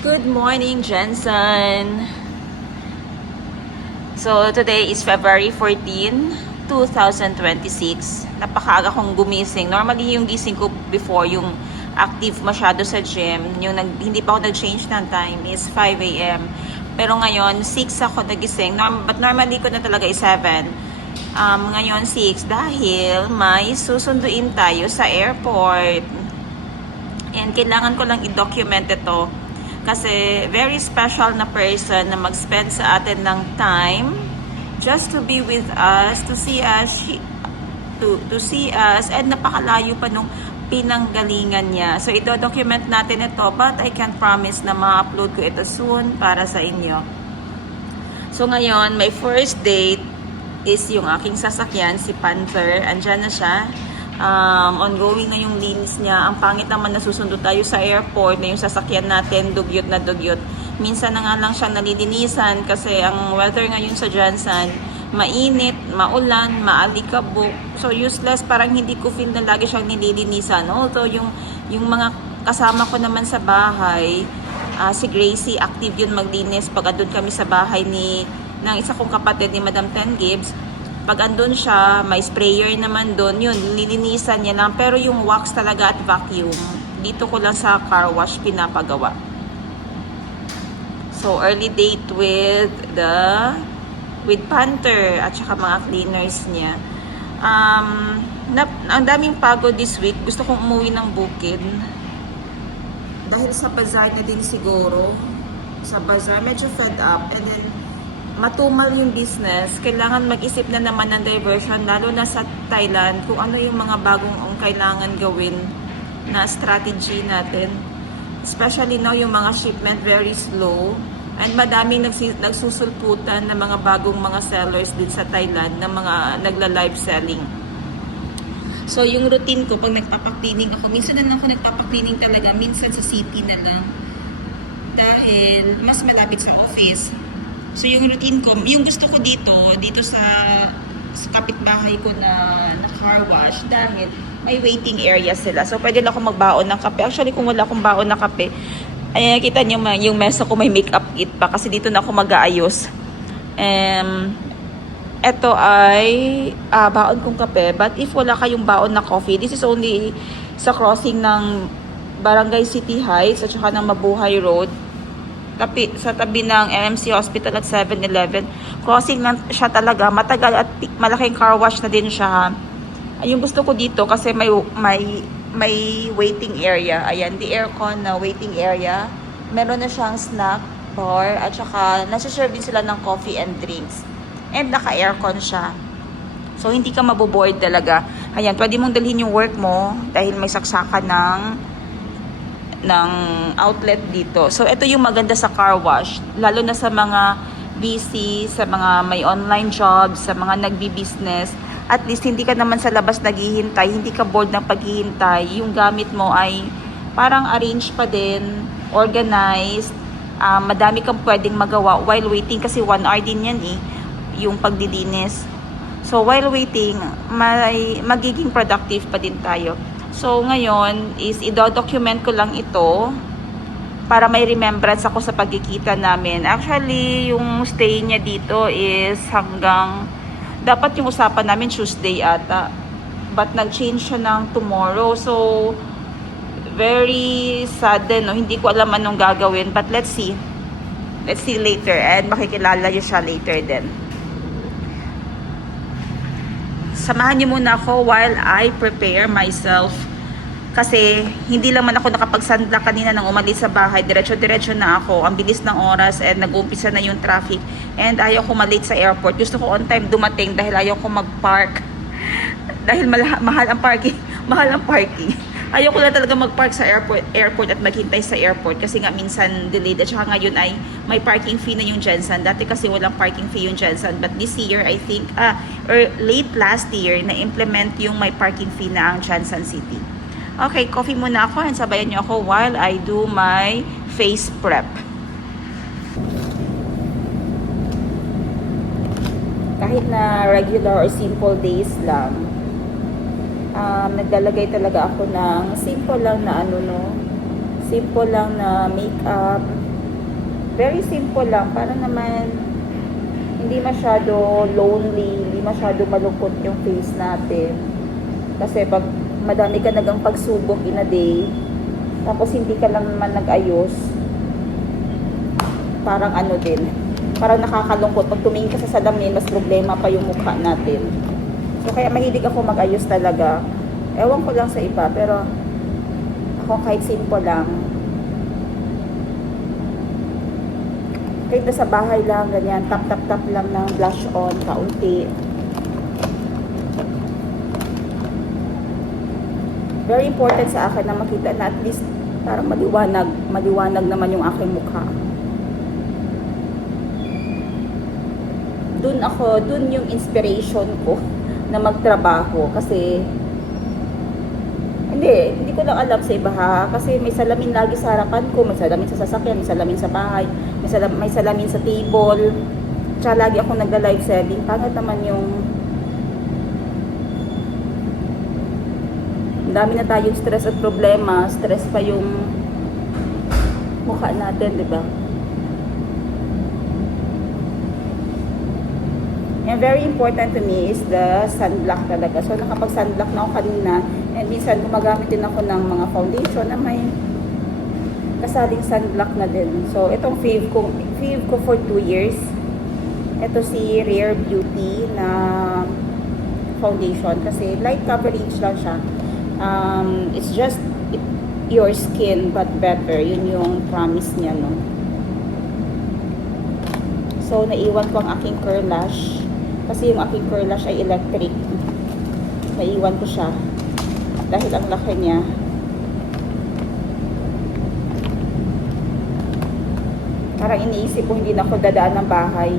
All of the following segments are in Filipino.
Good morning, Jensen. So, today is February 14, 2026. Napakaaga kong gumising. Normally, yung gising ko before, yung active masyado sa gym, yung hindi pa ako nag-change ng time is 5 a.m. Pero ngayon, 6 ako nagising. But normally ko na talaga is 7. Ngayon, 6 dahil may susunduin tayo sa airport. And kailangan ko lang i-document ito. Kasi very special na person na mag-spend sa atin ng time just to be with us, to see us, to see us, and napakalayo pa nung pinanggalingan niya. So ito, document natin ito, but I can promise na ma-upload ko ito soon para sa inyo. So ngayon, my first date is yung aking sasakyan, si Panther. Andyan na siya. Ongoing na yung linis niya. Ang pangit naman nasusundo tayo sa airport na yung sasakyan natin dugyot na dugyot. Minsan na nga lang siyang nalilinisan kasi ang weather ngayon sa Jansan, mainit, maulan, maalikabok. So useless, parang hindi ko feel na lagi siyang nililinisan. Although yung mga kasama ko naman sa bahay, si Gracie, active yun maglinis pag andun kami sa bahay ng isa kong kapatid ni Madam Ten Gibbs. Pag andun siya, may sprayer naman doon, yun, nililinisan niya lang. Pero yung wax talaga at vacuum, dito ko lang sa car wash pinapagawa. So, early date with Panther at saka mga cleaners niya. Ang daming pagod this week. Gusto kong umuwi ng bukid. Dahil sa bazaar na din siguro. Sa bazaar, medyo fed up. And then, matumal yung business, kailangan mag-isip na naman ng diversion, lalo na sa Thailand, kung ano yung mga bagong kailangan gawin na strategy natin. Especially now, yung mga shipment very slow, and madaming nagsusulputan ng mga bagong mga sellers din sa Thailand, na mga nagla-live selling. So, yung routine ko, pag nagpapaklining ako, minsan na lang ako nagpapaklining talaga, minsan sa city na lang. Dahil mas malapit sa office. So, yung routine ko, yung gusto ko dito sa kapitbahay ko na car wash, dahil may waiting area sila. So, pwede na ako magbaon ng kape. Actually, kung wala akong baon ng kape, ay nakita niyo yung mesa ko may makeup kit pa kasi dito na ako mag-aayos. Ito ay baon kong kape. But if wala kayong baon na coffee, this is only sa crossing ng Barangay City Heights at saka ng Mabuhay Road. Sa tabi ng MMC Hospital at 7-Eleven. Crossing lang siya talaga. Matagal at malaking car wash na din siya. Yung gusto ko dito kasi may waiting area. Ayan, the aircon na waiting area. Meron na siyang snack bar at saka nasa-serve din sila ng coffee and drinks. And naka-aircon siya. So, hindi ka maboboard talaga. Ayan, pwede mong dalhin yung work mo dahil may saksakan ng outlet dito. So, ito yung maganda sa car wash. Lalo na sa mga busy, sa mga may online jobs, sa mga nagbi-business. At least, hindi ka naman sa labas naghihintay, hindi ka bored ng paghihintay. Yung gamit mo ay parang arrange pa din, organized. Madami kang pwedeng magawa while waiting kasi 1 hour din yan yung pagdilinis. So, while waiting, magiging productive pa din tayo. So, ngayon is i-document ko lang ito para may remembrance ako sa pagkikita namin. Actually, yung stay niya dito is dapat yung usapan namin Tuesday ata. But nag-change siya ng tomorrow. So, very sudden, no? Hindi ko alam anong gagawin. But let's see. Let's see later. And makikilala niyo siya later din. Samahan niyo muna ako while I prepare myself. Kasi hindi lang man ako nakapagsanla kanina nang umalis sa bahay. Diretso-diretso na ako. Ang bilis ng oras and nag-umpisa na yung traffic. And ayaw ko malate sa airport. Gusto ko on time dumating dahil ayaw ko mag-park. Dahil mahal ang parking. Mahal ang parking. Ayaw ko lang talaga mag-park sa airport at maghintay sa airport kasi nga minsan delayed. At saka ngayon ay may parking fee na yung Jensen. Dati kasi walang parking fee yung Jensen. But this year, I think, or late last year, na-implement yung may parking fee na ang Jensen City. Okay, coffee muna ako and sabayan niyo ako while I do my face prep. Kahit na regular or simple days lang, naglalagay talaga ako ng simple lang na Simple lang na makeup. Very simple lang. Para naman hindi masyado lonely, hindi masyado malungkot yung face natin. Kasi pag madami ka nagang pagsubok in a day, tapos hindi ka lang naman nag-ayos, parang ano din, parang nakakalungkot. Pag tumingin ka sa salamin, mas problema pa yung mukha natin. So kaya mahilig ako mag-ayos talaga. Ewan ko lang sa iba, pero ako kahit simple lang, kahit sa bahay lang, ganyan, tap lang ng blush on, kaunti. Very important sa akin na makita na at least parang maliwanag naman yung aking mukha. Dun yung inspiration ko na magtrabaho kasi hindi ko lang alam sa iba ha, kasi may salamin lagi sa harapan ko, may salamin sa sasakyan, may salamin sa bahay, may salamin sa table, tsaka lagi ako nagla-live selling. Pangit naman yung dami na tayong stress at problema, stress pa yung mukha natin, di ba? And very important to me is the sunblock talaga. So nakapag-sunblock na ako kanina, and minsan gumagamit din ako ng mga foundation na may kasaling sunblock na din. So itong fave ko for 2 years. Ito si Rare Beauty na foundation kasi light coverage lang siya. It's just your skin but better. Yun yung promise niya, no? So naiwan ko ang aking curl lash kasi yung aking curl lash ay electric. Naiwan ko siya dahil ang laki niya. Parang iniisip ko hindi na ako dadaan ng bahay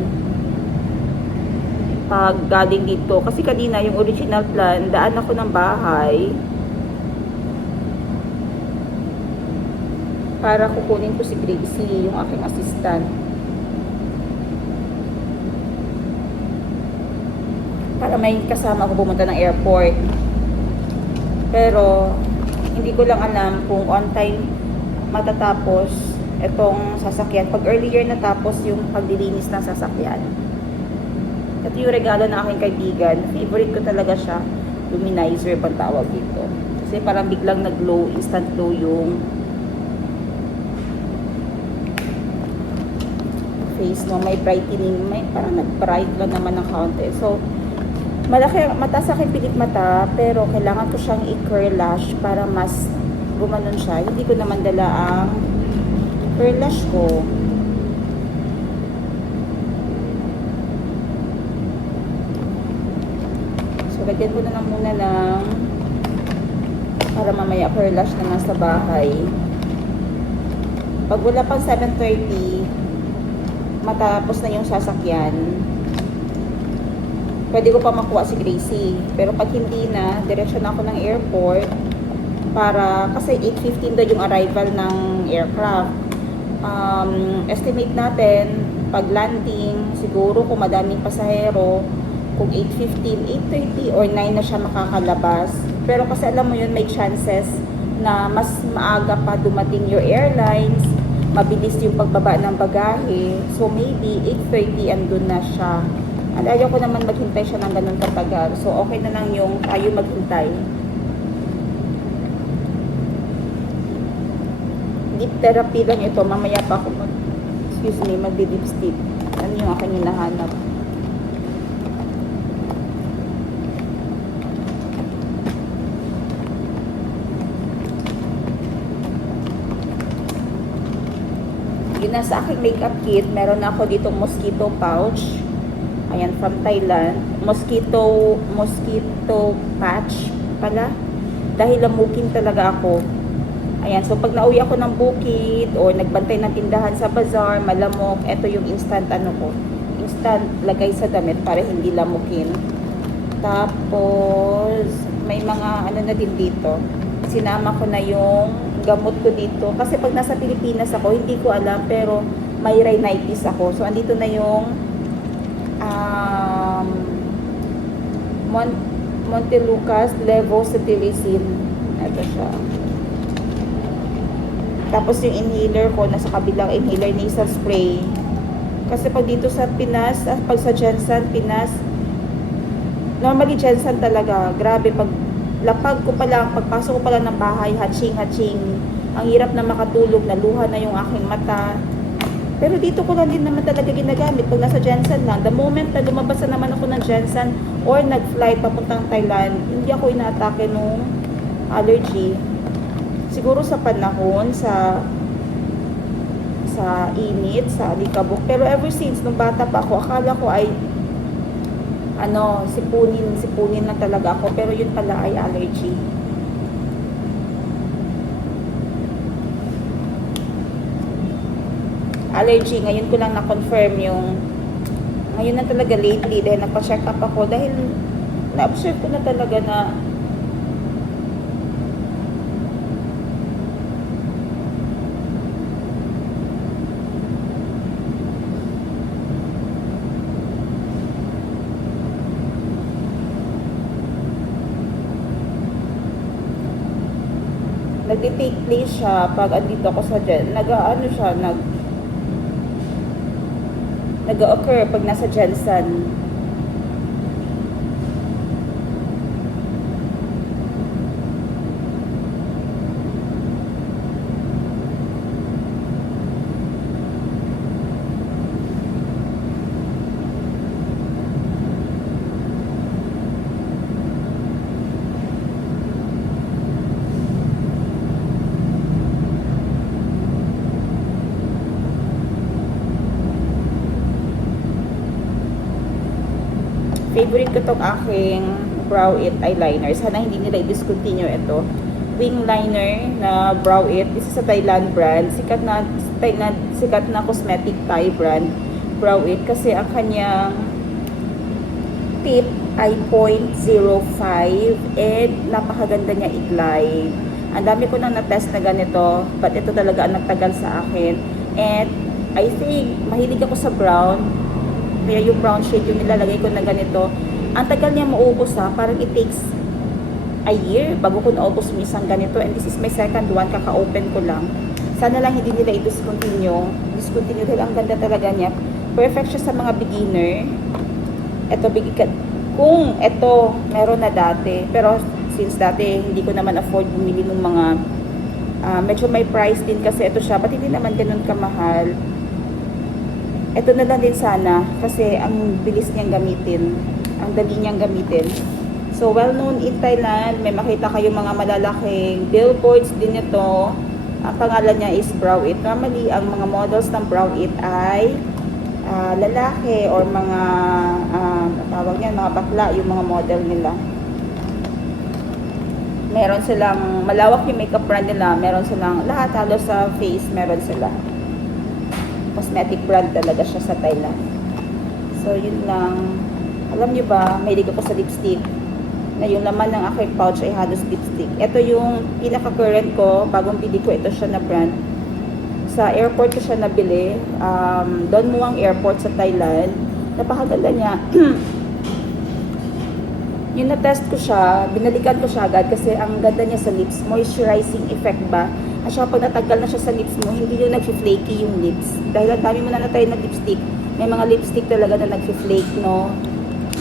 pag galing dito. Kasi kanina yung original plan, daan ako ng bahay para kukunin ko si Gracie, yung aking assistant. Para may kasama ako pumunta ng airport. Pero hindi ko lang alam kung on time matatapos itong sasakyan. Pag earlier natapos yung paglilinis ng sasakyan. Ito yung regalo ng aking kaibigan. Favorite ko talaga siya. Luminizer pang tawag dito. Kasi parang biglang nag-glow, instant glow yung face mo. May brightening, may parang nag-bright lang naman ng kaunti. So, mataas aking pilik mata, pero kailangan ko siyang i-curl lash para mas gumanon siya. Hindi ko naman dala ang curl lash ko. So, lagyan ko na lang muna ng para mamaya curl lash na nasa bahay. Pag wala pang 7:30, matapos na yung sasakyan, pwede ko pa makuha si Gracie. Pero pag hindi na, direksyon ako ng airport kasi 8:15 daw yung arrival ng aircraft. Estimate natin, pag landing, siguro kung madaming pasahero, kung 8:15, 8:30 or 9 na siya makakalabas. Pero kasi alam mo yun, may chances na mas maaga pa dumating your airlines, mabilis yung pagbaba ng bagahe. So maybe 8:30 andun na siya. At ayaw ko naman maghintay siya ng ganun katagal. So, okay na lang yung tayo maghintay. Lip therapy lang ito. Mamaya pa ako magdi-lipstick. Ano yung aking hinahanap? Yun na sa aking makeup kit. Meron ako ditong mosquito pouch. Ayan, from Thailand. Mosquito patch pala. Dahil lamukin talaga ako. Ayan, so pag nauwi ako ng bukid o nagbantay ng tindahan sa bazaar, malamok, ito yung instant instant lagay sa damit para hindi lamukin. Tapos, may mga na din dito. Sinama ko na yung gamot ko dito. Kasi pag nasa Pilipinas ako, hindi ko alam, pero may rhinitis ako. So, andito na yung Montelukast Levocetirizine. Ito siya. Tapos yung inhaler ko, nasa kabilang inhaler, nasal spray. Kasi pag dito sa Pinas, pag sa Jensen, Pinas, normally Jensen talaga, grabe, pag lapag ko pa lang, pagpasok ko pa lang ng bahay, hatching. Ang hirap na makatulog, naluha na yung aking mata. Pero dito ko lang din naman talaga ginagamit pag nasa Jensen lang. The moment na lumabas na naman ako ng Jensen or nag-flight papuntang Thailand, hindi ako inaatake nung allergy. Siguro sa panahon, sa init, sa alikabok. Pero ever since, nung bata pa ako, akala ko ay sipunin na talaga ako. Pero yun pala ay allergy. Allergy, ngayon ko lang na-confirm ngayon na talaga lately, dahil nagpa-check up ako, dahil na-observe ko na talaga na nagti-take place siya pag andito ako sa nag-occur pag nasa Jensen. Favorite ko tong aking Brow It eyeliner. Sana hindi nila i-discontinue ito. Wing liner na Brow It. This is a Thailand brand. Sikat na cosmetic Thai brand. Brow It. Kasi ang kanyang tip ay 0.05 and napakaganda niya i-glide. Ang dami ko nang na-test na ganito, but ito talaga ang nagtagal sa akin. And I think mahilig ako sa brown. Kaya yung brown shade yung nilalagay ko na ganito. Ang tagal niya maubos parang it takes a year bago ko naubos yung isang ganito. And this is my second one, kaka-open ko lang. Sana lang hindi nila i-discontinue dahil ang ganda talaga niya. Perfect siya sa mga beginner. Kung ito meron na dati, pero since dati hindi ko naman afford bumili ng mga medyo may price din kasi ito siya, ba't hindi naman ganun kamahal. Ito na lang din sana kasi ang bilis niyang gamitin. Ang dali niyang gamitin. So, well known in Thailand. May makita kayo mga malalaking billboards din ito. Ang pangalan niya is Brow It. Normally, ang mga models ng Brow It ay lalaki or mga tawag niyan, mga bakla, yung mga model nila. Meron silang malawak yung makeup brand nila. Meron silang lahat halos sa face, meron sila. Cosmetic brand talaga siya sa Thailand. So, yun lang. Alam nyo ba, mahilig ako sa lipstick. Na yung laman ng aking pouch ay halos lipstick. Ito yung pinaka-current ko. Bagong bili ko, ito siya na brand. Sa airport ko siya nabili. Don Muang Airport sa Thailand. Napakaganda niya. Yung na-test ko siya, binalikan ko siya agad kasi ang ganda niya sa lips. Moisturizing effect ba? At saka pag natanggal na siya sa lips mo, hindi yung nag-flaky yung lips. Dahil ang dami mo na tayo ng lipstick. May mga lipstick talaga na nag-flake, no?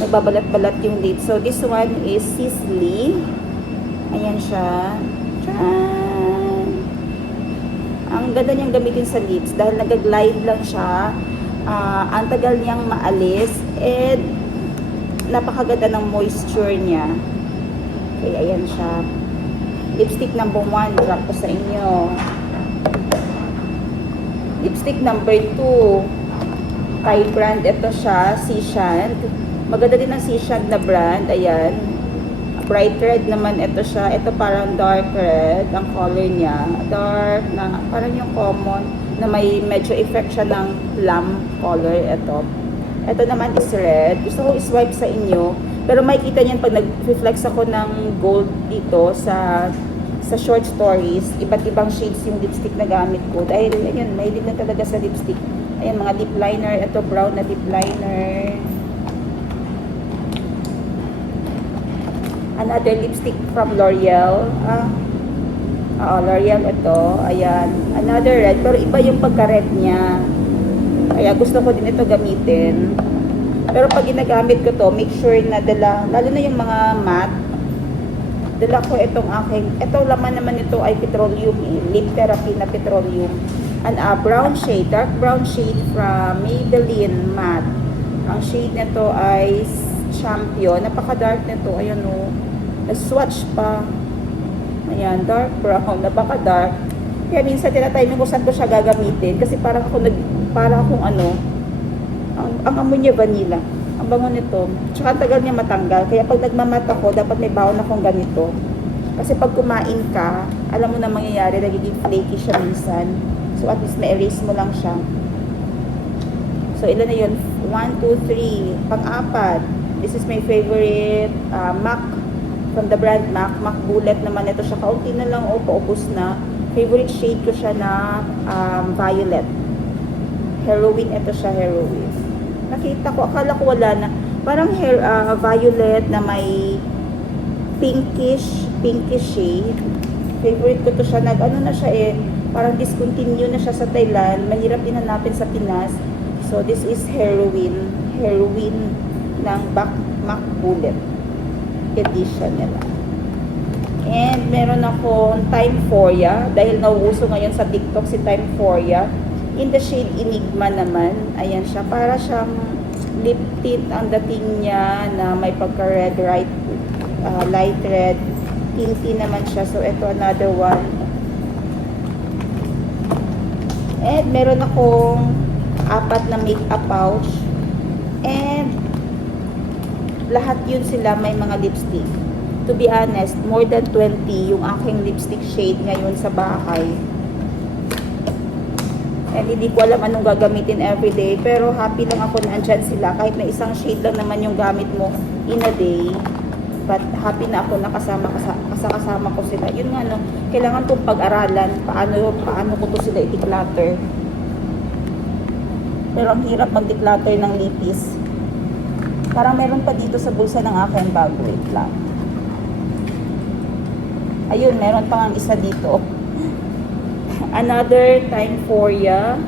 Nagbabalat-balat yung lips. So, this one is Sisley. Ayan siya. Tcharan! Ang ganda niyang gamitin sa lips dahil nag-glide lang siya. Ang tagal niyang maalis. And, napakaganda ng moisture niya. Okay, ayan siya. Lipstick number 1, drop ko sa inyo. Lipstick number 2, Thai brand. Ito siya, Seashant. Maganda din ang Seashant na brand. Ayan. Bright red naman ito siya. Ito parang dark red. Ang color niya. Dark na, parang yung common na may medyo effect siya ng plum color. Ito naman is red. Gusto ko i-swipe sa inyo. Pero makikita niyan pag nag-reflex ako ng gold dito sa short stories. Iba't ibang shades yung lipstick na gamit ko. Dahil, ayun, mahilig na talaga sa lipstick. Ayan, mga lip liner. Ito, brown na lip liner. Another lipstick from L'Oreal. L'Oreal ito. Ayan. Another red. Pero iba yung pagka-red niya. Kaya gusto ko din ito gamitin. Pero pag ginagamit ko to, make sure na dala, lalo na yung mga matte, dala ko itong aking, ito laman naman ito ay petroleum, lip therapy na petroleum. And brown shade, dark brown shade from Maybelline Matte. Ang shade nito ay Champion. Napaka-dark nito. Ayan o. Na-swatch pa. Ayan, dark brown. Napaka-dark. Kaya minsan tinatay ko saan ko siya gagamitin. Kasi parang akong ano, ang amoy niya vanilla. Ang bango nito. Tsaka tagal niya matanggal. Kaya pag nagmamata ko, dapat may bawon akong ganito. Kasi pag kumain ka, alam mo na mangyayari, nagiging flaky siya minsan. So at least ma-erase mo lang siya. So ilan na yun? 1, 2, 3. Pang-apat. This is my favorite MAC from the brand MAC. MAC Bullet naman ito siya. Kaunti na lang o paubos na. Favorite shade ko siya na violet. Heroin ito siya, heroin. Nakita ko, akala ko wala na. Parang violet na may pinkish shade. Favorite ko to siya. Nag-ano na siya parang discontinue na siya sa Thailand. Mahirap din hanapin sa Pinas. So, this is heroin. Heroin ng MAC Bullet edition nila. And meron akong Time Foria. Dahil nauuso ngayon sa TikTok si Time Foria. In the shade Enigma naman. Ayan siya. Para siyang lip tint ang dating niya na may pagka-red, light red. Tinty naman siya. So, ito another one. And meron akong 4 na makeup pouch. And lahat yun sila may mga lipstick. To be honest, more than 20 yung aking lipstick shade ngayon sa bahay. And hindi ko alam anong gagamitin everyday. Pero happy lang ako na andyan sila. Kahit na isang shade lang naman yung gamit mo in a day. But happy na ako na kasama ko sila. Yun nga, no, kailangan kong pag-aralan paano ko to sila i-declutter. Pero ang hirap mag-declutter ng lipis. Parang meron pa dito sa bulsa ng aking bag. Wait lang. Ayun, meron pa nga isa dito. Another Time Foria.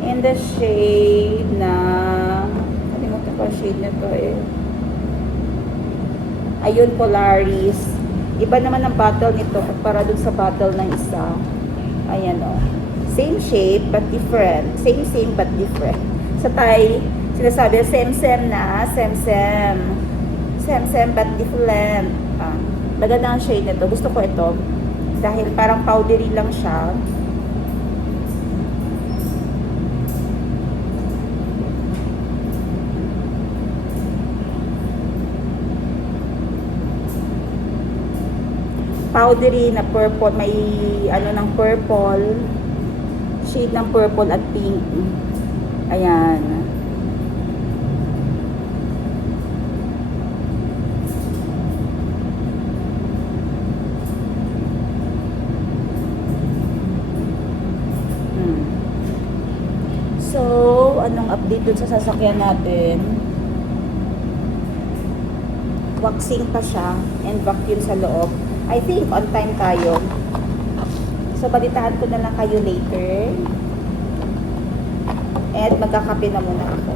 In the shade na, kalimutan ko ang shade na to Ayun, Polaris. Iba naman ang bottle nito para dun sa bottle ng isa. Ayan o. Same shape but different. Same but different. Sa Thai, sinasabi, same na, same but different. Maganda ang shade nito. Gusto ko ito. Dahil parang powdery lang siya. Powdery na purple, may ano ng purple, shade ng purple at pink. Ayan. So, anong update dun sa sasakyan natin? Waxing pa siya and vacuum sa loob. I think on time tayo. So, balitaan ko na lang kayo later. And magkakape na muna ako.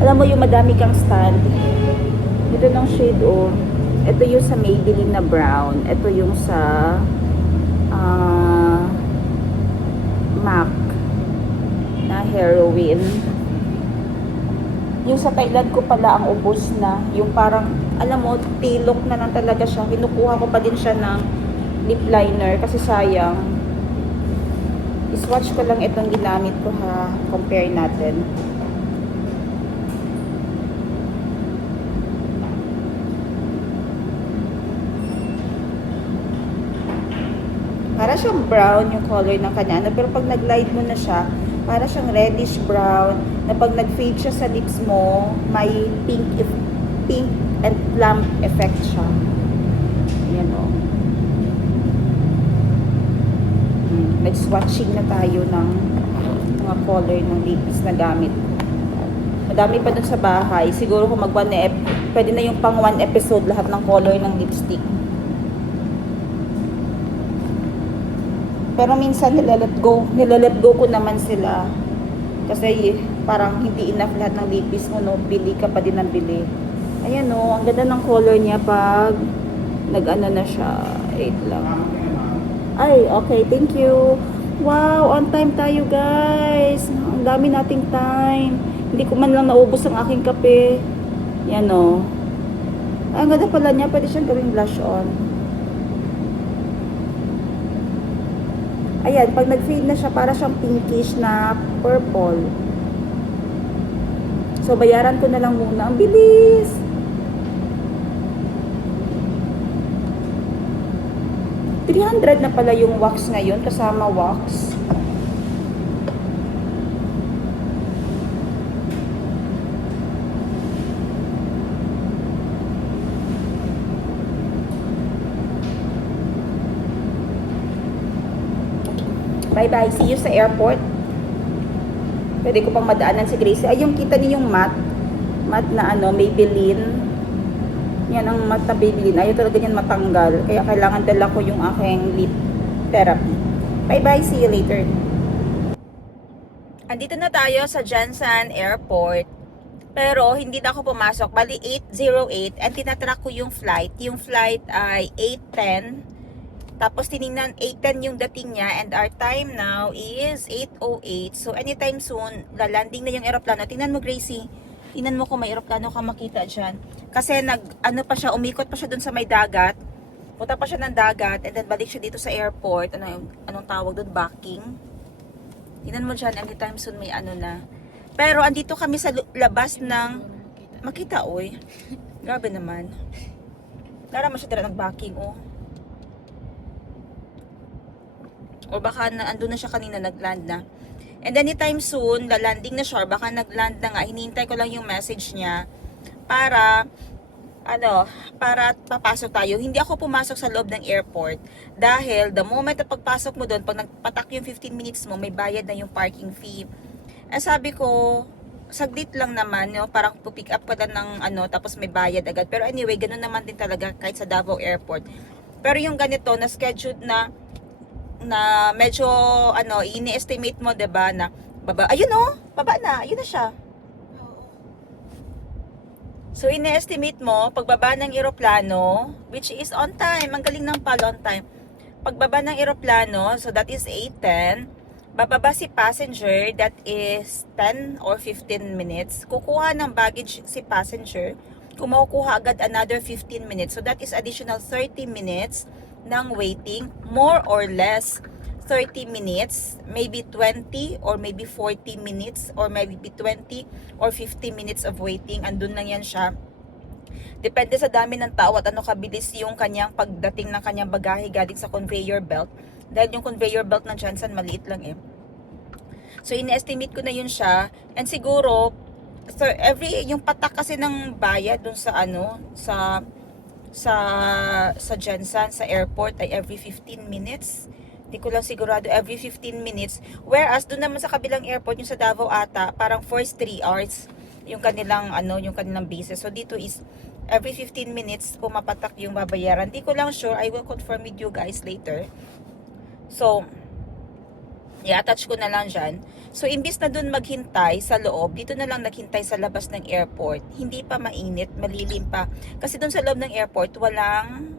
Alam mo yung madami kang stand. Ito ng shade Ito yung sa Maybelline na brown. Ito yung sa MAC na heroin. Yung sa Thailand ko pala ang ubos na. Yung parang, alam mo, tilok na lang talaga siya. Kinukuha ko pa din siya ng lip liner kasi sayang. I-swatch ko lang itong ginamit ko ha. Compare natin. Para siyang brown yung color ng kanya. Pero pag nag-light mo na siya, para siyang reddish brown. Na pag nag-fade siya sa lips mo, may pink and plum effect siya. Yan o. nag-swatching na tayo ng mga color ng lipstick na gamit. Madami pa dun sa bahay. Siguro kung pwede na yung pang 1 episode lahat ng color ng lipstick. Pero minsan nilalet go ko naman sila. Kasi parang hindi enough lahat ng lipstick mo, no? Bili ka pa din ng bili. Ayan, no? Ang ganda ng color niya pag nag-ano na siya. Wait lang. Ay, okay. Thank you. Wow, on time tayo, guys. Ang dami nating time. Hindi ko man lang naubos ang aking kape. Yan, o. Ang ganda pala niya. Pwede siyang gawing blush on. Ayan, pag nag-fade na siya, para siyang pinkish na purple. So, bayaran ko na lang muna. Ang bilis! $300 na pala yung wax ngayon, kasama wax. Bye-bye. See you sa airport. Pwede ko pang madaanan si Gracie. Ay, yung kita niyo yung matte. Matte na ano, Maybelline. Yan ang matte na Maybelline. Ayaw talaga yan matanggal. Kaya kailangan dala ko yung aking lip therapy. Bye-bye. See you later. Andito na tayo sa Jensen Airport. Pero hindi na ako pumasok. Bali 8:08 and tinatrack ko yung flight. Yung flight ay 8:10. Tapos tinignan 8:10 yung dating niya and our time now is 8:08. So anytime soon, lalanding na yung eroplano. Tingnan mo, Gracie. Tingnan mo kung may eroplano ka makita dyan. Kasi umikot pa siya dun sa may dagat. Punta pa siya ng dagat and then balik siya dito sa airport. Anong tawag dun? Backing. Tingnan mo dyan, anytime soon may ano na. Pero andito kami sa labas ng makita, oy. Grabe naman. Naraman siya dala ng backing, oh. O baka andun na siya kanina, nagland na. And anytime soon, lalanding na siya, baka nagland na nga. Hinihintay ko lang yung message niya para papasok tayo. Hindi ako pumasok sa loob ng airport dahil the moment na pagpasok mo doon, pag nagpatak yung 15 minutes mo, may bayad na yung parking fee. Sabi ko, saglit lang naman, no? Parang pick up ka lang ng tapos may bayad agad. Pero anyway, ganun naman din talaga kahit sa Davao Airport. Pero yung ganito, na scheduled na medyo ini-estimate mo, 'di ba, na baba. Ayun, baba na. Ayun na siya. So ini-estimate mo pagbaba ng eroplano, which is on time. Ang galing ng on time. Pagbaba ng eroplano, so that is 8:10. Bababa si passenger, that is 10 or 15 minutes. Kukuha ng baggage si passenger. Kumukuha agad another 15 minutes. So that is additional 30 minutes ng waiting, more or less 30 minutes, maybe 20 or maybe 40 minutes or maybe 20 or 50 minutes of waiting. Andun lang yan siya. Depende sa dami ng tao at ano kabilis yung kanyang pagdating ng kanyang bagahe galing sa conveyor belt. Dahil yung conveyor belt ng Jensen maliit lang eh. So ini-estimate ko na yun siya, and siguro yung patak kasi ng bayad dun sa sa Jensen, sa airport ay every 15 minutes. Hindi ko lang sigurado, every 15 minutes. Whereas doon naman sa kabilang airport, yung sa Davao ata, parang first 3 hours yung kanilang basis. So dito is every 15 minutes pumapatak yung babayaran. Hindi ko lang sure, I will confirm with you guys later. So i-attach ko na lang dyan. So, imbis na dun maghintay sa loob, dito na lang naghintay sa labas ng airport. Hindi pa mainit, malilim pa. Kasi dun sa loob ng airport, walang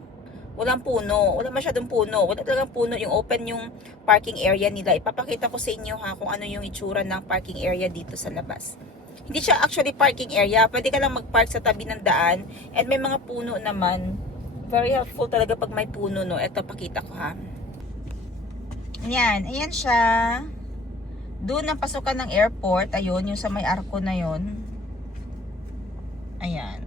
puno. Wala masyadong puno. Wala talagang puno. Yung open yung parking area nila. Ipapakita ko sa inyo kung ano yung itsura ng parking area dito sa labas. Hindi siya actually parking area. Pwede ka lang mag-park sa tabi ng daan. And may mga puno naman. Very helpful talaga pag may puno, no? Ito, pakita ko ha. Ayan siya. Doon ang pasukan ng airport. Ayun, yung sa may arko na yon. Ayan.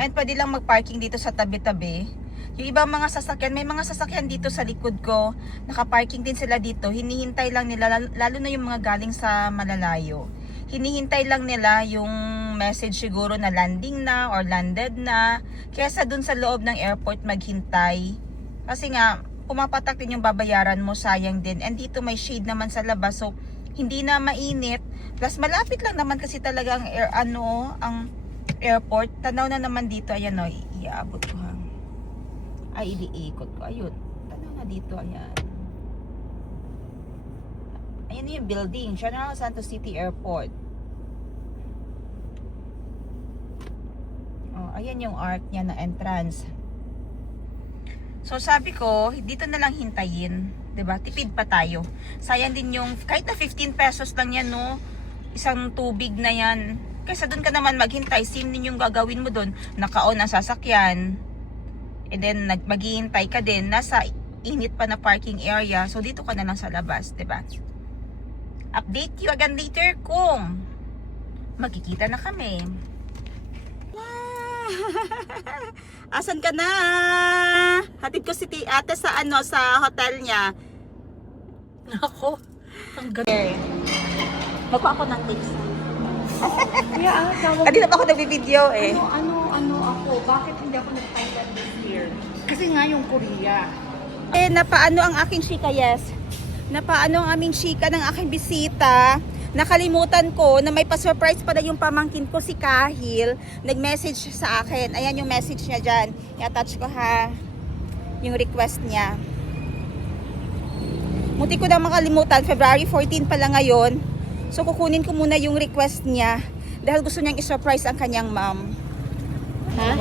And pwede lang mag-parking dito sa tabi-tabi. Yung ibang mga sasakyan, may mga sasakyan dito sa likod ko. Naka-parking din sila dito. Hinihintay lang nila, lalo na yung mga galing sa malalayo. Hinihintay lang nila yung message siguro na landing na or landed na. Kesa dun sa loob ng airport maghintay. Kasi nga, pumapatak din yung babayaran mo, sayang din. And dito may shade naman sa labas, so hindi na mainit. Plus malapit lang naman kasi talaga ang ang airport. Tanaw na naman dito, ayan o, iaabot ko ha. Ay, iliikot ko. Ayun, tanaw na dito, ayan. Ayan yung building, General Santos City Airport. Oh, ayan yung arc niya na entrance. So sabi ko, dito na lang hintayin, 'di ba? Tipid pa tayo. Sayang din yung kahit na 15 pesos lang 'yan, no. Isang tubig na 'yan. Kaysa doon ka naman maghintay, sim din yung gagawin mo doon. Naka-on ang sasakyan. And then maghihintay ka din nasa init pa na parking area. So dito ka na lang sa labas, 'di ba? Update you again later kung magkikita na kami. Asan ka na? Hatid ko si ate sa sa hotel niya. Ako, ang ganda. Magpa ako ng tips. Kuya, ang tawag Hindi na pa ako nagbi-video eh. ano ako, bakit hindi ako nag-Thailand this year? Kasi nga yung Korea. Napaano ang aking chika, yes. Napaano ang aming chika ng aking bisita. Nakalimutan ko na may pa-surprise pala yung pamangkin ko si Kahil. Nag-message sa akin. Ayan yung message niya dyan. I-attach ko ha. Yung request niya. Muti ko na makalimutan. February 14 pala ngayon. So kukunin ko muna yung request niya. Dahil gusto niyang i-surprise ang kanyang mom. Ha?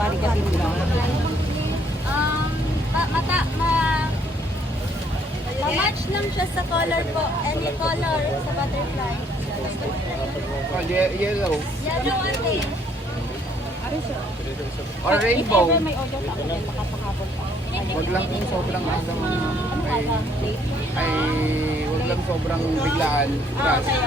Ma-match lang siya sa color po. Any color sa butterfly. Oh, yellow. Yellow ate. Or rainbow. May order pa ako din. Makapakabot pa. Wag lang kung sobrang agang wag lang sobrang biglaan. Kasi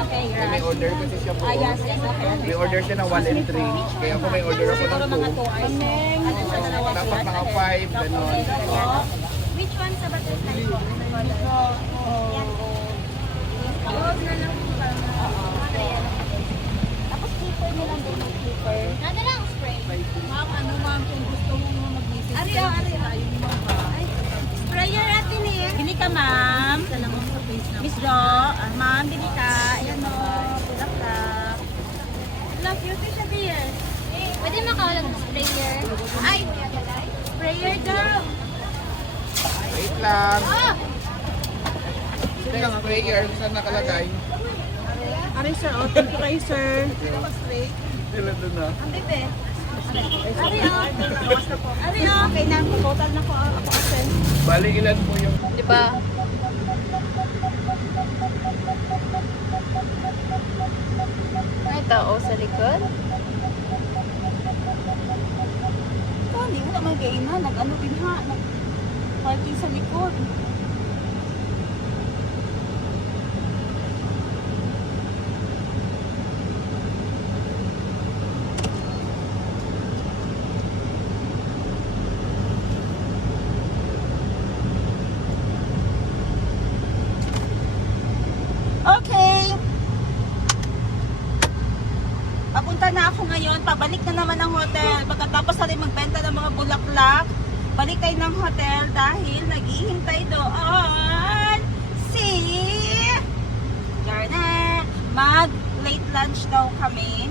may order kasi siya po. Yes, okay. May order siya ng 1 and 3. Kaya ako may order ako ng 2. Dapat naka 5, gano'n. Which one sa butterfly po? Sa color? Yan. Huwag na lang po para Tapos clipper nilang din yung clipper. Nada lang spray. Ma'am, ano ma'am, kung gusto mo mag-visit Ari o, ari o. Ay, sprayer ate niya. Bili ka, ma'am. Isa lang ako sa face na. Miss Jo, ma'am, bili ka. Ayan o, bulak-lak. Love your fish ate yan. Pwede makawalag ng sprayer. Ay, sprayer daw. Wait lang. Oh! Ito yung sprayer. Saan nakalagay? Aray sir, oh, thank you kayo sir. Sila doon na. Ang bibe. Ari o. Ari o. Okay na, total na ko ako kasi. Bali, ilan po yung... Di ba? May tao sa likod? Tani, wala man kayo na. Nag-ano din ha. Nag-parking sa likod. Okay. Papunta na ako ngayon. Pabalik na naman ang hotel. Pagkatapos na rin magbenta ng mga bulaklak, balik tayo ng hotel dahil naghihintay doon si Jarna. Mag-late lunch daw kami.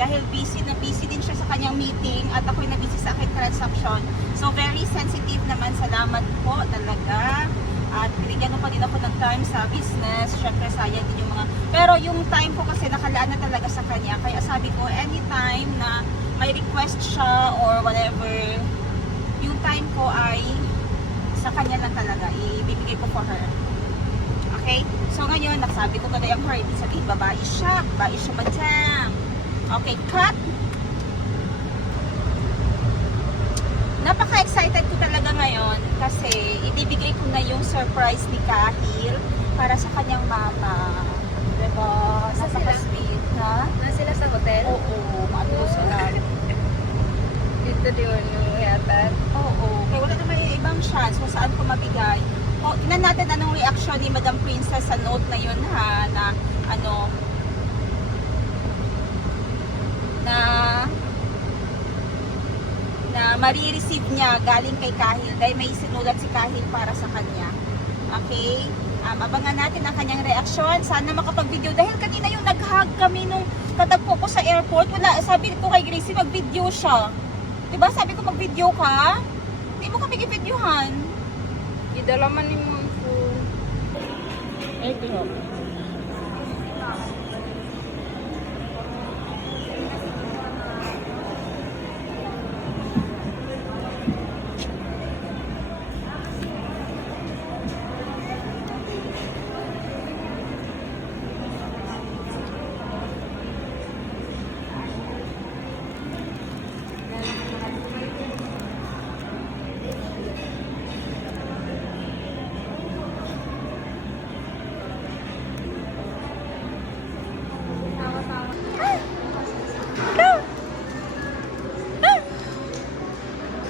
Dahil busy na busy din siya sa kanyang meeting at ako'y na busy sa aking transaction. So very sensitive naman. Salamat po talaga. At binigyan ko pa din ako ng time sa business. Syempre sayang din yung mga... Pero yung time ko kasi nakalaan na talaga sa kanya. Kaya sabi ko, anytime na may request siya or whatever, yung time ko ay sa kanya lang talaga. Ibibigay ko for her. Okay? So ngayon, nagsabi ko kada yung her, ibig sabihin, babae siya madam. Okay, cut! Napaka-excited ko talaga ngayon kasi ibibigay ko na yung surprise ni Kahil para sa kanyang mama. Diba? Napaka-sweet, ha? Na sila sa hotel? Oo, maano sila. Dito din yung yata. Oo, kaya wala naman yung ibang chance kung saan ko mabigay. O, tingnan natin anong reaction ni Madam Princess sa note na yun, ha? Na, ano, na marireceive niya galing kay Kahil dahil may sinulat si Kahil para sa kanya. Okay? Abangan natin ang kanyang reaksyon. Sana makapag-video dahil kanina yung nag-hug kami nung katagpo ko sa airport. Wala, sabi ko kay Gracie mag-video siya. Diba sabi ko mag-video ka? Hindi mo kami i-videohan. Idala man ni mo po.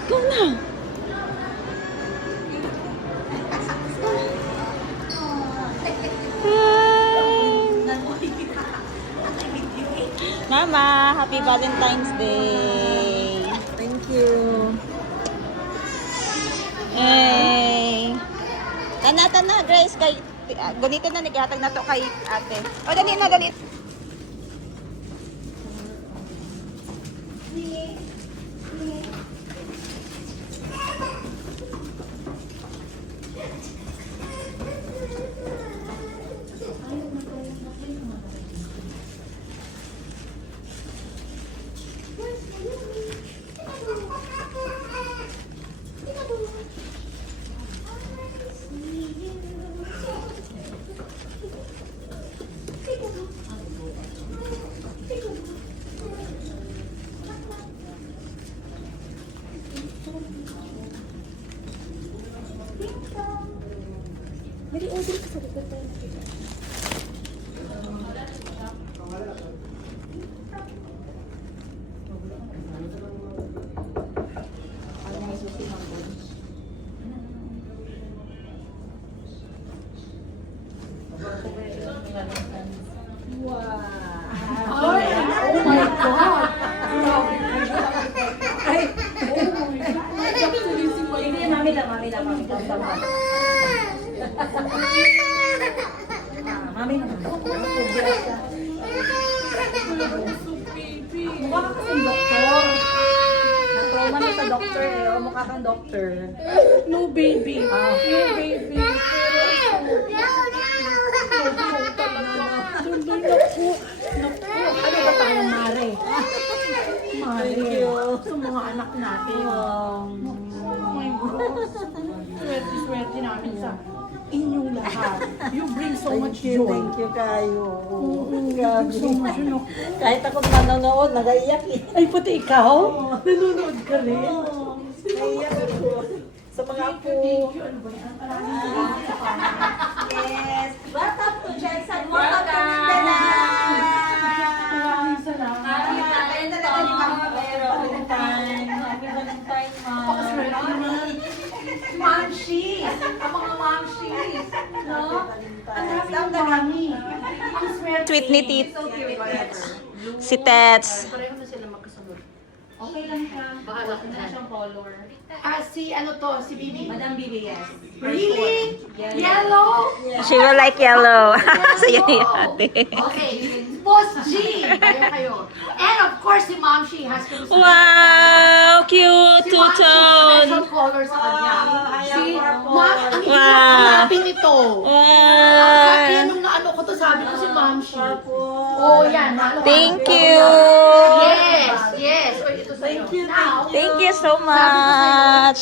Go na! Mama, happy Valentine's Day! Thank you. Hey! Tana, Grace, kay ganitin na naghatag na to kay ate. O, dali na, dali. Mami naman. Mukha ka kasing doktor. Na-trauma na sa doktor eh. O, mukha kang doktor. No baby. No baby. Tuloy na po. Ano ba tayo, Mare? Mare. Thank you. Sa mga anak natin. Oh my God. Swerte namin sa inyong lahat. You bring so much joy. Thank you kayo. Grabe. So much, you know. Kahit ako nanonood, nagaiyak eh. Ay, pati ikaw? Nanonood ka rin? Naiyak ako. Sa mga apo. Thank you. Ano ba yan? Yes. Welcome to Jensen. Welcome to Mindanao. Maraming salamat. Ayun talaga yung mga pero. Valentine. Happy Valentine, ma. Pakaswerte naman. Mamshi! Ang mga mamshis! No? Ang dami ng mami. Ang swerte. Sweet ni Tito. Si Tets. Pareho na sila magkasunod. Okay lang siya. Bahala ko Wala na. siyang color. Si ano to? Si Bibi? Madam Bibi, yes. Really? Yellow? She will like yellow. Sa'yo ni ate. Okay. Boss G! Kayo kayo. And of course, si Mamshi has to Wow! Cute! Si Mamshi, Two-tone! special color sa kanya. Si Ma'am, ang hirap Wow. hanapin ito. Kaya Wow! nung naano ko to, sabi ko si Mamshi. Oh, yan. Naano ko. Thank you! Yes, yes. O, ito sa'yo. Now, Thank you so much!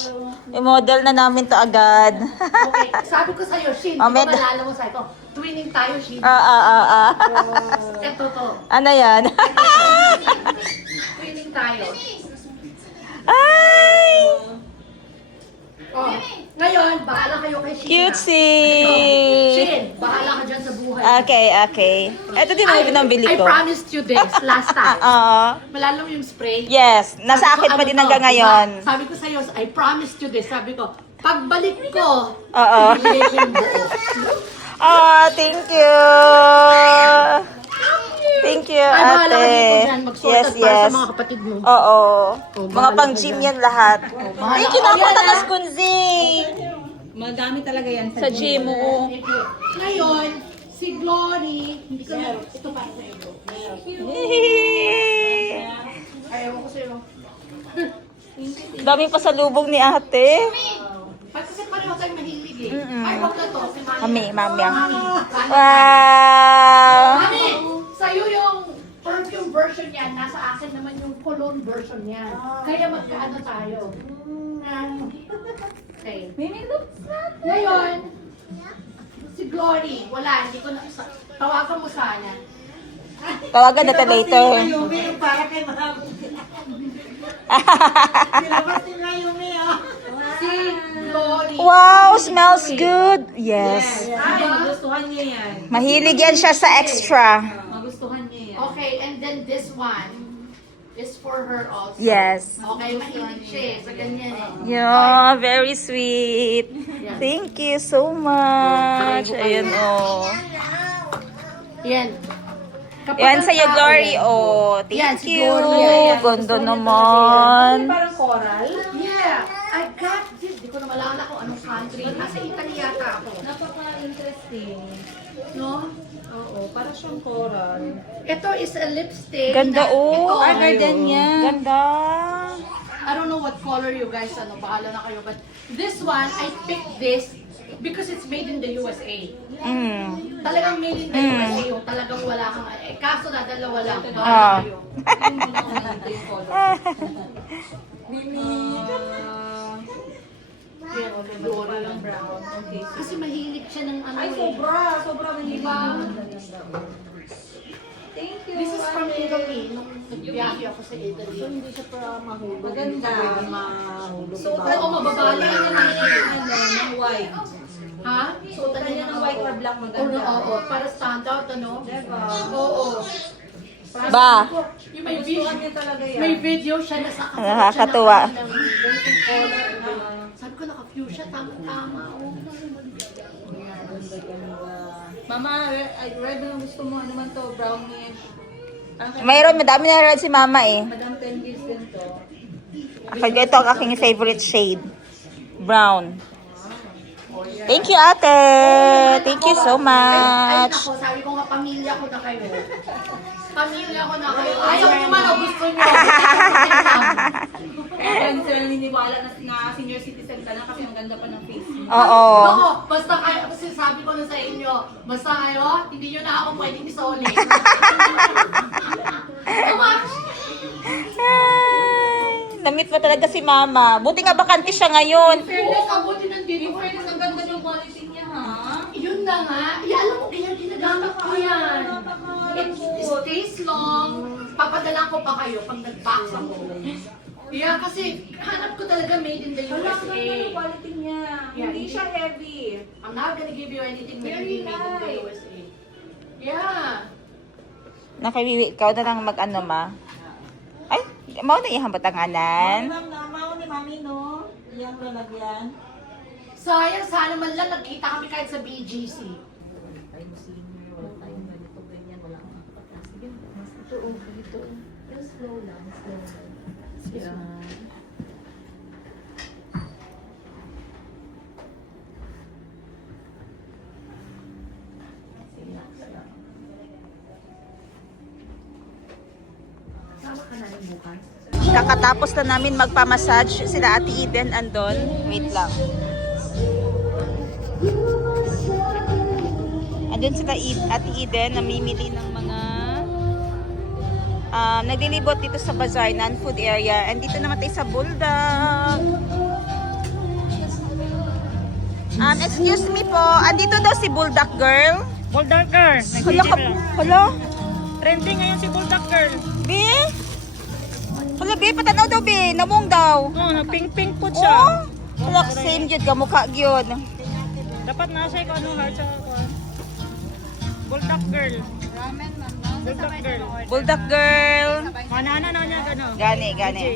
I-model na namin to agad. okay, sabi ko sa'yo, Shin, di ba Ahmed. malala mo sa'yo? Twinning tayo, Shin. Ah. Ito to. Ano yan? Twinning tayo. Ay! Oh, ngayon, bahala kayo kay Shin. Cutesy! Shin, bahala ka dyan sa buhay. Okay. Ito din ang pinambili I ko. promised you this last time. Malala mo yung spray? Yes, nasa Sabi ko, akin pa ano din to, hanggang ngayon. diba? Sabi ko sa'yo, I promised you this. Sabi ko, pagbalik ko, Oo. bibili ko yung buo. Oh, thank you! Thank you, Ay, bahala ka dito ate. dyan. mag-sort Yes, out para yes. sa mga kapatid mo. Oo. Mga bahala pang ka gym dyan. yan lahat. bahala Thank you ka na po, dyan, Tanas Kunzi. Magamit talaga yan Sa gym mo. Ngayon, si Glory, hindi ko na, ito para sa iyo. Ayaw ko sa'yo. Daming pasalubong ni ate. Ba't kasi pareho tayo mahilig eh. Ay, wag na to, si Mami, Mami. mami. Mami. Wow. Mami, sa'yo yung perfume version yan, nasa akin naman yung cologne version yan. Kaya magkaano tayo. Okay. Ngayon, si Glory, wala, hindi ko na, tawagan mo sana. Tawagan natin later. Yumi, para kay ma'am. Nilabas nila Yumi, oh. Si Glory. Wow, smells good. Yes. Ay, magustuhan niya yan. Mahilig yan siya sa extra. Magustuhan niya yan. Okay, and then this one is for her also. Yes. Okay, mahilig siya eh, sa ganyan eh. Yeah, very sweet. Thank you so much. Ayan, oh. Yan. Yan sa'yo, Glory. Oh, Yan, thank si you. Glory. Ganda naman. Parang coral. Yeah, I got this. Di ko na malala kung anong country. Nasa Italy yata ako. Napaka-interesting. No? Oo, parang siyang coral. Ito is a lipstick. Ganda, na- oh. Ito, Gardenia. Ganda. I don't know what color you guys, bahala na kayo. But this one, I picked this because it's made in the USA. Mm. Talagang made in the USA yung talagang wala kang, kaso na dalawa lang. Ah. Bahala kayo. Yan, okay, Glory lang. Brown. Okay. Kasi mahilig siya ng ano Ay, eh. sobra mahilig. Diba? Thank you. This is from Italy. Nung nagbiyahe ako sa Italy. Hindi siya para mahulog. Maganda. Mahulog. So, Oo, mababali niya naman yan. ng white. Ha? Suotan niya ng white or black Oo, maganda. oo, para standout, ano? Diba? Oo. Ba? Yung may video, Gustuhan niya talaga yan. may video siya na sa Nakakatuwa. ng dating color. Sabi ko, naka-fuchsia, tama-tama. Oh. Mama, red na gusto mo. Ano man to? Brownish. Mayroon, madami na red si mama eh. Madam 10 years din to. Kaya ito ang aking favorite shade. Brown. Thank you, ate. Thank you so Ay, much. nako, sabi ko nga, pamilya ko na kayo. Pamilya ko na kayo. Ayaw nyo man o gusto nyo. Kaya hindi sila naniniwala na senior citizen ka na kasi ang ganda pa ng face mo. Oo. Nako, basta kayo, kasi sabi ko na sa inyo, basta kayo, hindi nyo na ako pwedeng isoli. Ay, namit mo talaga si mama. Buti nga bakante siya ngayon. Fairness, abuti nandito. Fairness, ang ganda yung quality niya, ha? Yun na nga. Alam mo, kaya ginagamit ko yan. It stays long. Papadala ko pa kayo pag nag-box ako. Yeah, kasi hanap ko talaga made in the Wala, ang USA. ganda yung quality niya. Yeah, Hindi siya heavy. I'm not gonna give you anything that Very made in the light. USA. Yeah. Nakawiwi, ikaw na lang mag-ano ma. Ay, mau na iyang batanganan. Mama ni Mami, no? Iyang lalagyan. Sayang, sana man lang nagkita kami kahit sa BGC. Tayo senior, wala tayong ganito, ganyan, wala kang kapatid. Sige, mas ito, dito. Pero slow lang, slow lang. Yan. Kakatapos na namin magpamassage. Sila Ate Eden andon. Wait lang. Andun sila Ate Eden namimili ng mga naglilibot dito sa bazaar, non-food area. And dito naman tayo sa Bulldog. Excuse me po. Andito daw si Bulldog Girl. Bulldog Girl. Hala ka. Hala. Trending ngayon si Bulldog Girl. Be? Hala, be. Patanaw daw, be. Namong daw. Oh, pink-pink po Oh. siya. Hala, same yun. Kamukha yun. Dapat nasa ikaw ano heart sa ako. Bulldog Girl. Bulldog Girl. Bulldog Girl. Manana na niya gano. Gani, gani.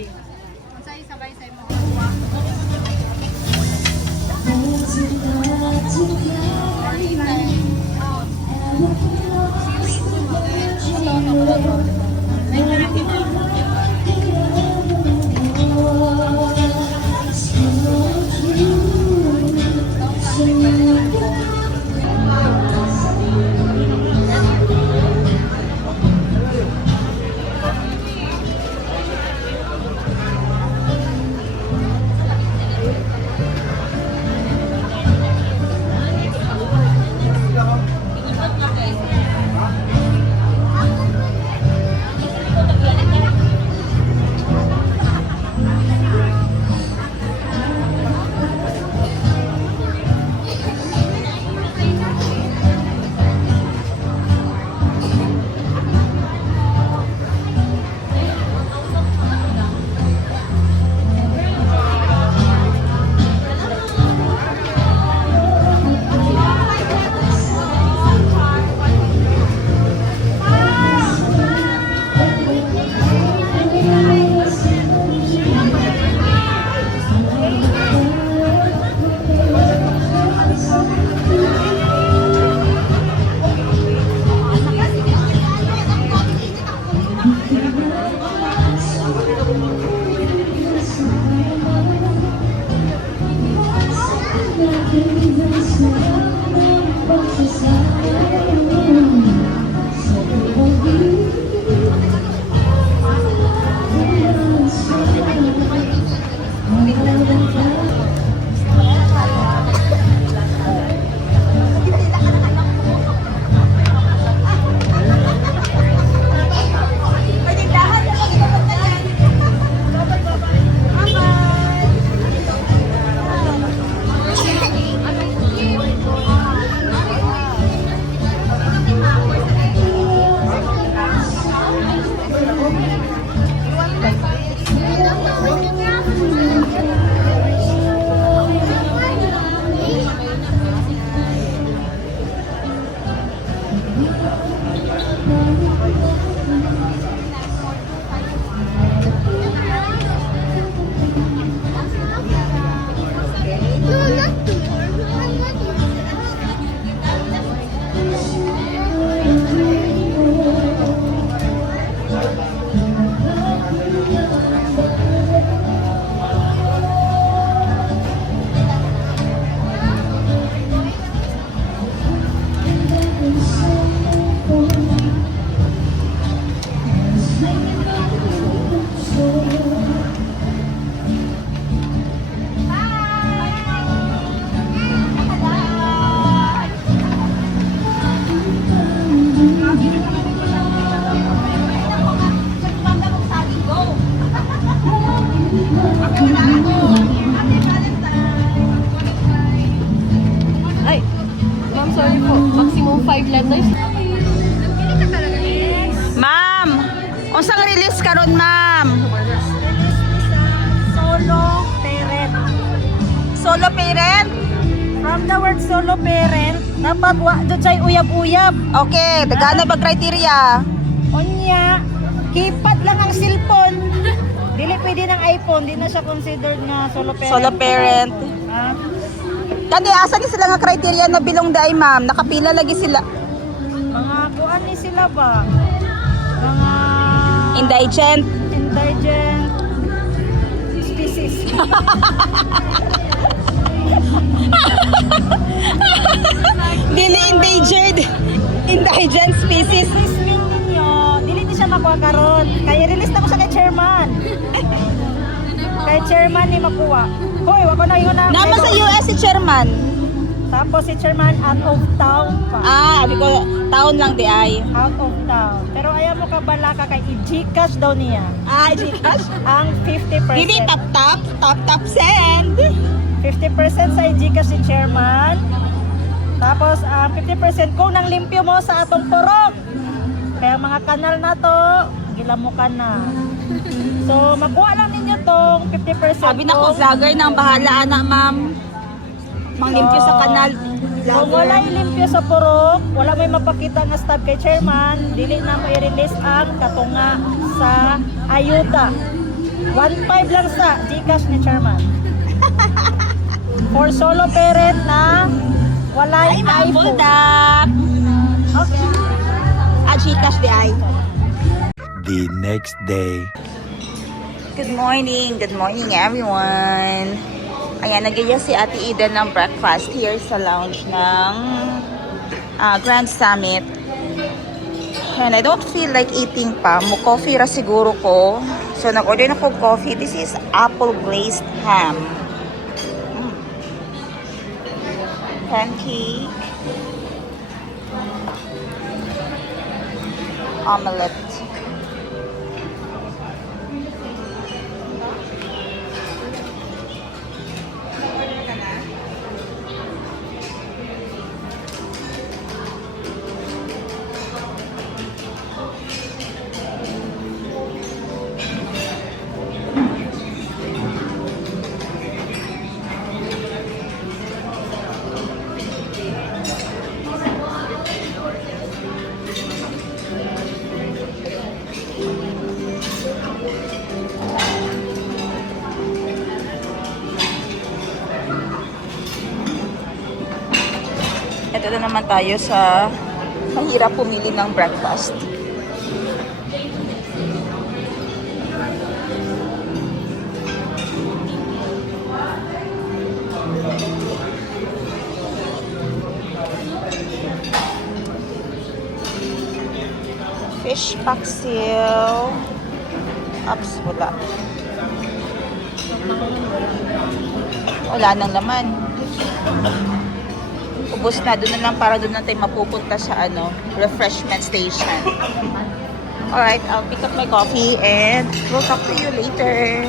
karon, ma'am? Solo parent. Solo parent? From the word solo parent, dapat doon sa'y uyab-uyab. Okay, dagana ba criteria? Onya, keypad lang ang cellphone. Dili pwede ng iPhone, di na siya considered nga solo parent. Solo parent. Ha? Kani asa ni sila nga criteria na bilong day, ma'am? Nakapila lagi sila. Mga kuan ni sila ba? Mga Indigent. indigent species. Dili endangered. Indigent species. Release ninyo, dili ni siya makuha karon. Kaya release na ko sa kay chairman. Kay chairman ni makuha. Hoy, wag ko na yun na. Nama sa US si chairman. Tapos si chairman out of town pa. Abi ko taon lang di ay. Out of town. Pero ayaw mo ka bala ka kay i-Gcash daw niya. Gcash. Ang 50%. Dili tap send. 50% sa i-Gcash si chairman. Tapos ang 50% kung nang limpyo mo sa atong purok. Kaya mga kanal na to, gilamukan na. So makuha lang ninyo tong 50%. Sabi na ko vlogger nang bahala ana, ma'am. Manglimpyo sa kanal. Kung wala ilimpyo sa purok, wala may mapakita nga stub kay chairman, dili na mo i-release ang katunga sa ayuda. 1.5 lang sa Gcash ni chairman. For solo parent na wala Ay, ma'am, iPhone. buldak. Okay. Gcash di ay. The next day. Good morning everyone. Ayan, nagyaya si Ate Eden ng breakfast here sa lounge ng Grand Summit. And I don't feel like eating pa. Coffee ra siguro ko. So, nag-order na ko coffee. This is apple glazed ham. Pancake. Omelette. Ito na naman tayo sa mahirap pumili ng breakfast. Fish paksiw. Ups, wala. Wala nang laman. Ubus na, doon na lang para doon na tayo mapupunta sa refreshment station. Alright, I'll pick up my coffee and we'll talk to you later.